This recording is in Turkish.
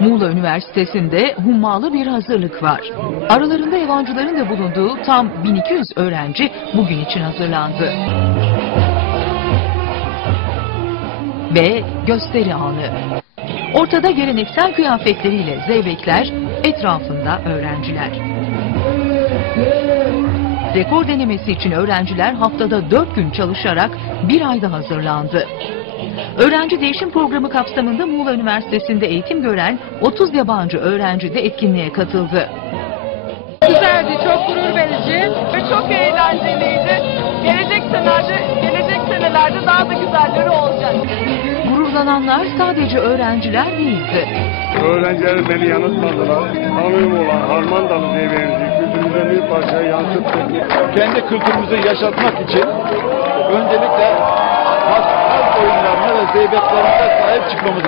Muğla Üniversitesi'nde hummalı bir hazırlık var. Aralarında yabancıların da bulunduğu tam 1200 öğrenci bugün için hazırlandı. Ve gösteri anı. Ortada geleneksel kıyafetleriyle zeybekler, etrafında öğrenciler. Rekor denemesi için öğrenciler haftada 4 gün çalışarak bir ayda hazırlandı. Öğrenci değişim programı kapsamında Muğla Üniversitesi'nde eğitim gören 30 yabancı öğrenci de etkinliğe katıldı. Güzeldi, çok gurur verici ve çok eğlenceliydi. Gelecek senelerde, gelecek senelerde daha da güzelleri olacak. Gururlananlar sadece öğrenciler değildi. Öğrenciler beni yanıltmadılar. Tanığım olan Harman Dalı diye benziyor. Kültürümüze bir parça yansıttı. kendi kültürümüzü yaşatmak için zeybeklerimize sahip çıkmamız.